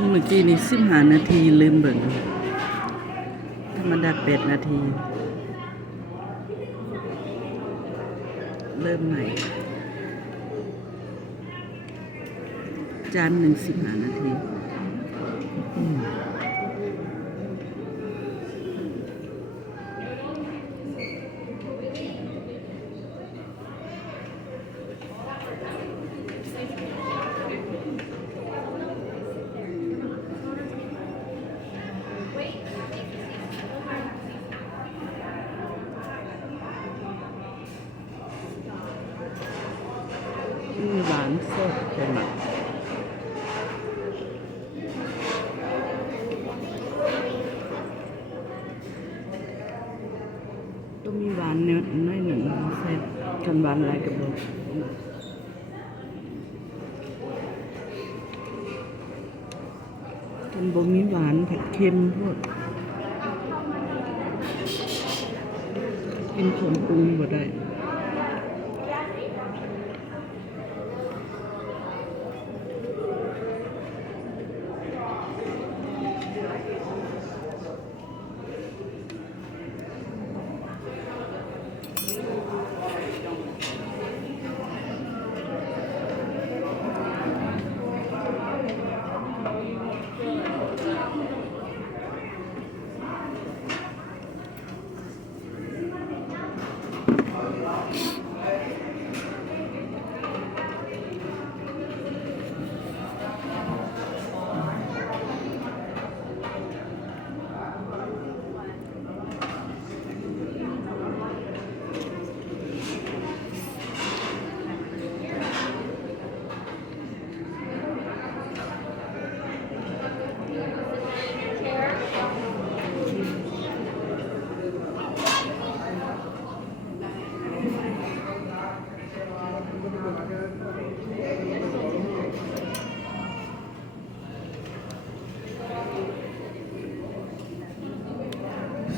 กินเมื่อกี้นี่15 นาทีลืมเบิ่งธรรมดา8 นาทีเริ่มใหม่จานหนึ่ง15 นาทีมีหวานสดใช่ไหมต้องมีหวานเนี่ยน้อยหนึ่งใส่กันหวานหลายกับบอกกันบ่มีหวานผัดเค็มพวกกินของปรุงบ่ได้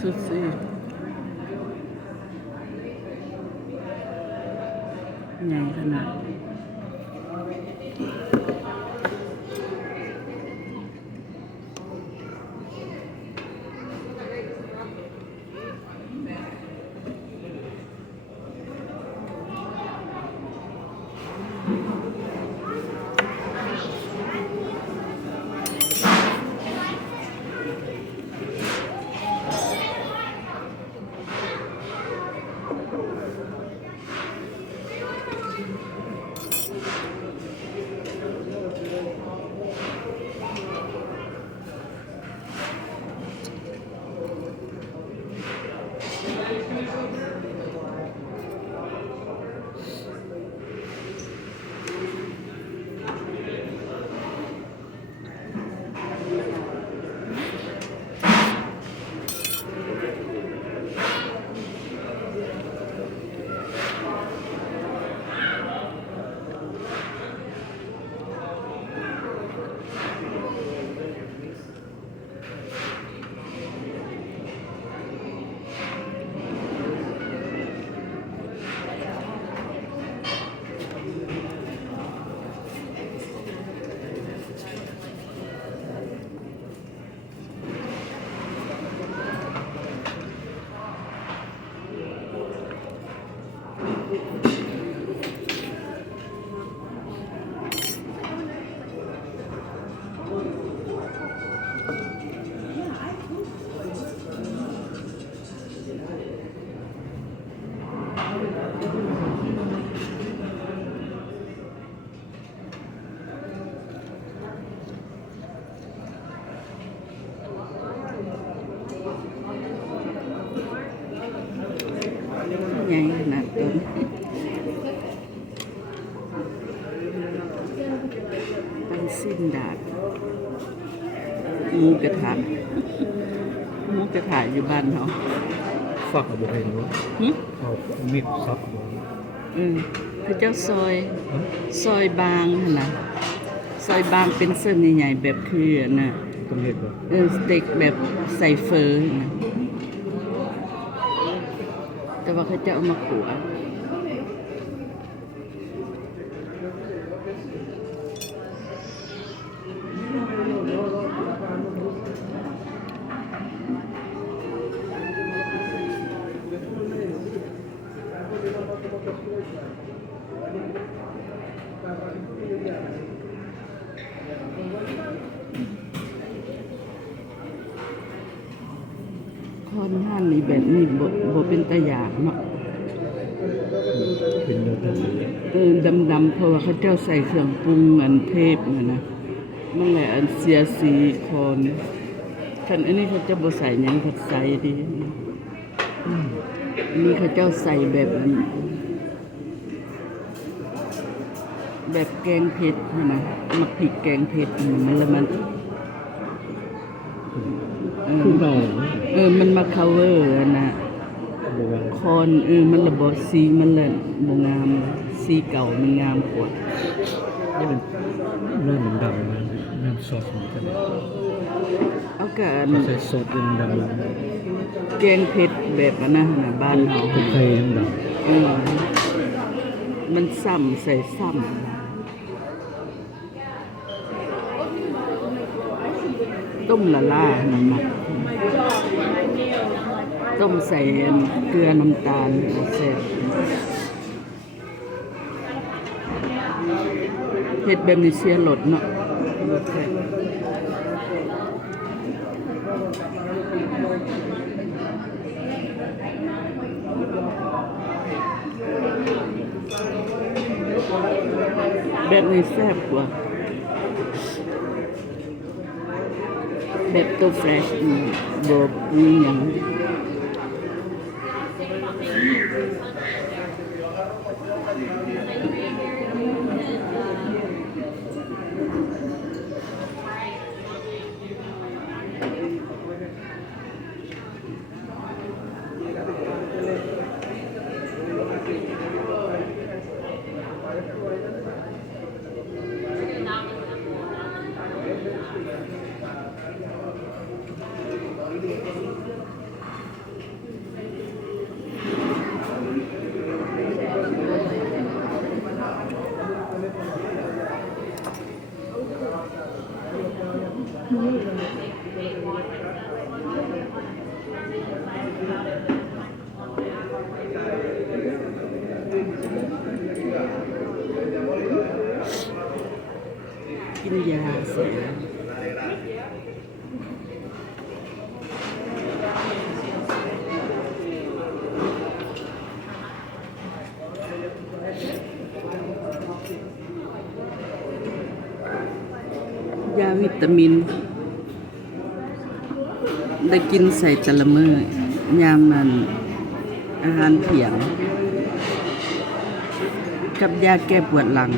สุดสิใหญ่ขนาดใหญ่ขนาดต้นเป็นสิ้นดาดหมูกระทะหมูกระทะอยู่บ้านเขาฝักเอาไปเห็นว่าเอามีดซับคือเจ้าซอยบางนะซอยบางเป็นเส้นใหญ่ๆแบบคือน่ะต้นเห็ดบ่สเต็กแบบใส่เฟอนะแต่ว่าเขาจะเอามาขัว เ แบบนี้บ่เป็นตาอยากเนาะ เป็นเนื้อตัว ดำๆเพราะว่าเขาเจ้าใส่เครื่องปรุงอันเทพนะมันแหละอันเสียสีคอนคันอันนี้เขาจะบ่ใส่หยังเขาใส่ดีอันนี้เขาเจ้าใส่แบบแกงเผ็ดนะมักพริกแกงเผ็ดมันแล้วมัน คือเรา มันมา cover นะ บอกว่า คอนมันระบบสีมันละบ่งามสีเก่ามันงามกว่า นี่มันเนื้อดำๆนะเนื้อซอสเหมือนกัน เอากะ เขาใส่ซอสเป็นดำ แกงเผ็ดแบบอันนั้นน่ะบ้านเฮา ๆเป็นไข่ดำ มันซ้ำใส่ซ้ำต้มละล่านั่นน่ะต้มใส่เกลือน้ำตาลแซ่บเผ็ดแบบนี้เสียรสเนาะรสแซ่บแบบนี้แซ่บกว่าแบบตัวเฟรชบ่มีหยังกินยาเสียยาวิตามิน ได้กินใส่แต่ละมื้อยามนั้นอาหารเที่ยง กับยาแก้ปวดหลัง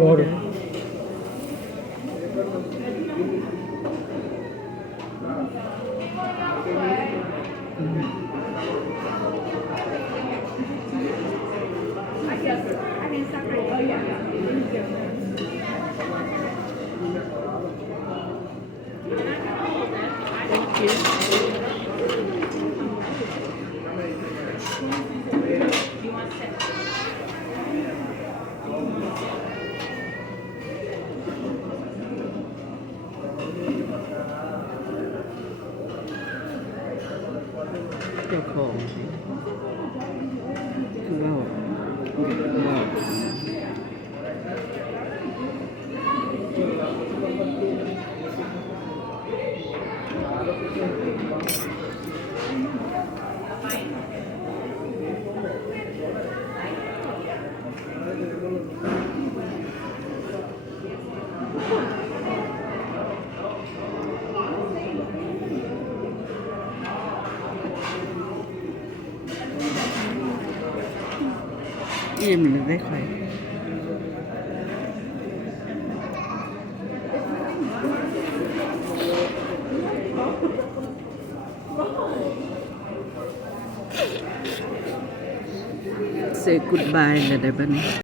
Water. เจ้าของเว้าเว้าอิ่มเลยได้ค่อยเซ goodbye เลยได้บัดนี้